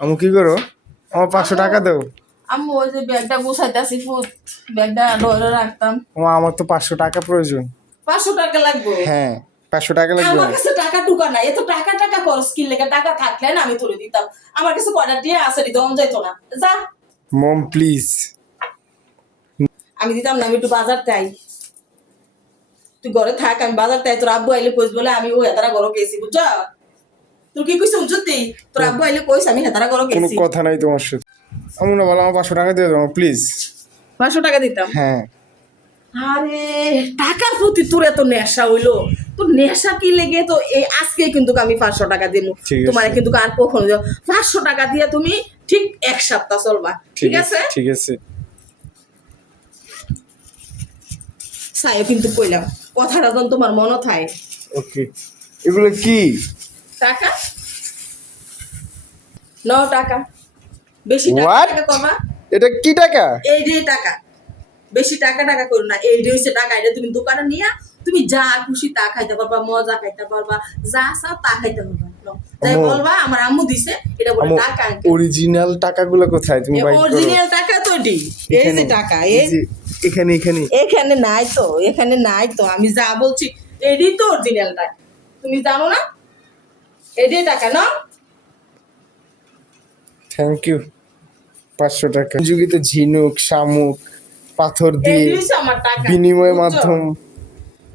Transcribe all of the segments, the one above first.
আমু কি করো? আমার 500 টাকা দাও। আম্মু ওই যে ব্যাগটা গুছাইতেছি ফুট, ব্যাগটা ধরে রাখতাম। আমার তো 500 টাকা প্রয়োজন। 500 টাকা লাগবে? হ্যাঁ 500 টাকা লাগবে। আমার কাছে টাকা টুকা নাই, এত টাকা টাকা খরচ কি লেগে? টাকা থাকলে না আমি তুলে দিতাম। আমার কাছে কয়টা টিয়া আছে, দিতে মন যাইতো না। যা, মম প্লিজ। আমি দিতাম না, আমি একটু বাজার চাই। তুই ঘরে থাক, আমি বাজার চাই। তোর আব্বু আইলে কইস বলে আমি ওই হেতারা ঘরে গেছি, বুঝছ? তুই কি কইছ বুঝতি? তোর আব্বু আইলে কইস আমি হেতারা ঘরে কোনো গেছি। কথা নাই তোমার সাথে। আমু না বলো আমার 500 টাকা দিয়ে দাও প্লিজ। 500 টাকা দিতাম? হ্যাঁ। আরে টাকার প্রতি তোর এত নেশা হইলো? তোর নেশা কি লেগে? তো এই আজকে কিন্তু আমি 500 টাকা দিব তোমার, কিন্তু আর কখনো 500 টাকা দিয়ে তুমি ঠিক 1 সপ্তাহ চলবা, ঠিক আছে? ঠিক আছে। সাইও কিন্তু কইলাম কথাটা যখন তোমার মনে থাকে। ওকে। এগুলো কি? টাকা নাও, টাকা বেশি টাকা করবা। এটা কি টাকা? এই যে টাকা, বেশি টাকা টাকা করো না। এই যে হচ্ছে টাকা, এটা তুমি দোকানে নিয়ে তুমি যা খুশি তা খাইতে পারবা, মজা খাইতে পারবা, যা চাও তা খাইতে পারবা। তাই বলবা আমার আম্মু দিছে, এটা বলে টাকা। অরিজিনাল টাকাগুলো কোথায় তুমি বাইর করো? অরিজিনাল টাকা তো এটি, এই যে টাকা, এই এখানে এখানে এখানে নাই তো, এখানে নাই তো। আমি যা বলছি এডি তো অরিজিনাল টাকা, তুমি জানো না? এডি টাকা না। Thank you. 500 টাকা যুগিতে ঝিনুক শামুক পাথর দিয়ে আমার টাকা বিনিময় মাধ্যম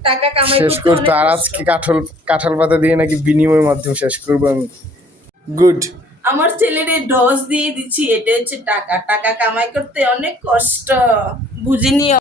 টাকা কামাই শেষ করতে, আর আজকে কাঁঠাল পাতা দিয়ে নাকি বিনিময় মাধ্যম শেষ করবো আমি। গুড। আমার ছেলের ডোজ দিয়ে দিচ্ছি, এটা হচ্ছে টাকা। টাকা কামাই করতে অনেক কষ্ট, বুঝিনি।